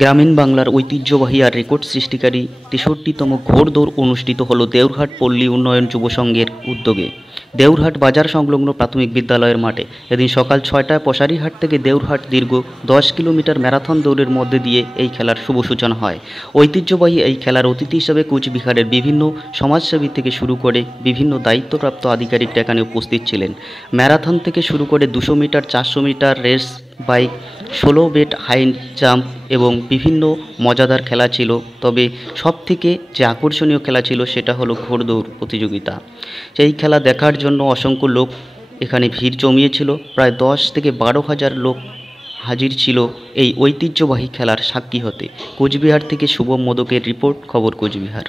গ্রামীণ বাংলার ঐতিহ্যবাহী আর রেকর্ড সৃষ্টিকারী ৬৩তম ঘোড়দৌড় অনুষ্ঠিত হল দেউরহাট পল্লী উন্নয়ন যুব সংঘের উদ্যোগে দেউরহাট বাজার সংলগ্ন প্রাথমিক বিদ্যালয়ের মাঠে। এদিন সকাল ৬টায় পশারিহাট থেকে দেউরহাট দীর্ঘ ১০ কিলোমিটার ম্যারাথন দৌড়ের মধ্যে দিয়ে এই খেলার শুভ সূচনা হয়। ঐতিহ্যবাহী এই খেলার অতিথি হিসেবে কুচবিহারের বিভিন্ন সমাজসেবী থেকে শুরু করে বিভিন্ন দায়িত্বপ্রাপ্ত আধিকারিকরা এখানে উপস্থিত ছিলেন। ম্যারাথন থেকে শুরু করে ২০০ মিটার, ৪০০ মিটার রেস বাইক, ১৬ বেট হাই জাম্প এবং বিভিন্ন মজাদার খেলা ছিল। তবে সবথেকে যে আকর্ষণীয় খেলা ছিল সেটা হলো ঘোড়দৌড় প্রতিযোগিতা। সেই খেলা দেখার জন্য অসংখ্য লোক এখানে ভিড় জমিয়েছিল। প্রায় ১০ থেকে ১২,০০০ লোক হাজির ছিল এই ঐতিহ্যবাহী খেলার সাক্ষী হতে। কোচবিহার থেকে শুভম মোদকের রিপোর্ট, খবর কোচবিহার।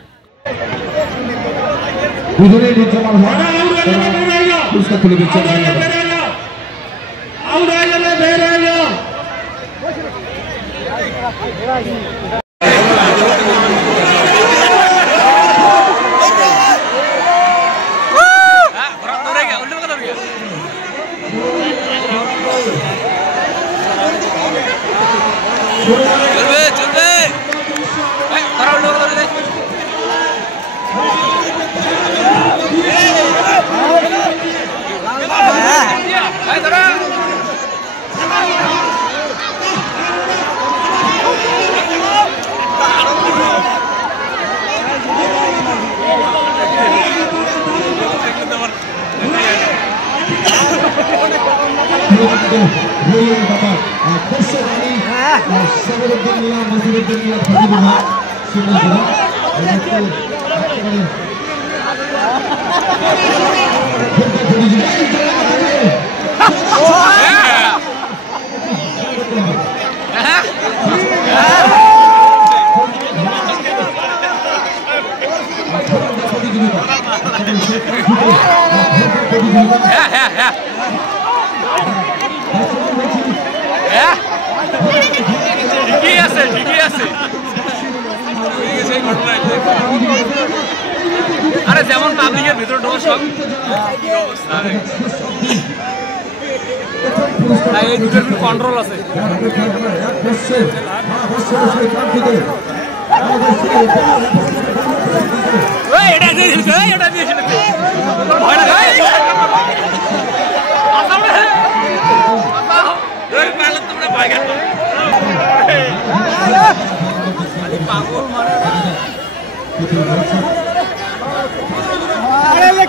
আরে যেমন পাবলিকের ভিতরে ঢোকা সব এই দুটোর কন্ট্রোল আছে। এটা দিয়েছে এটা দিয়েছে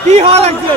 কি হওয়া লাগছে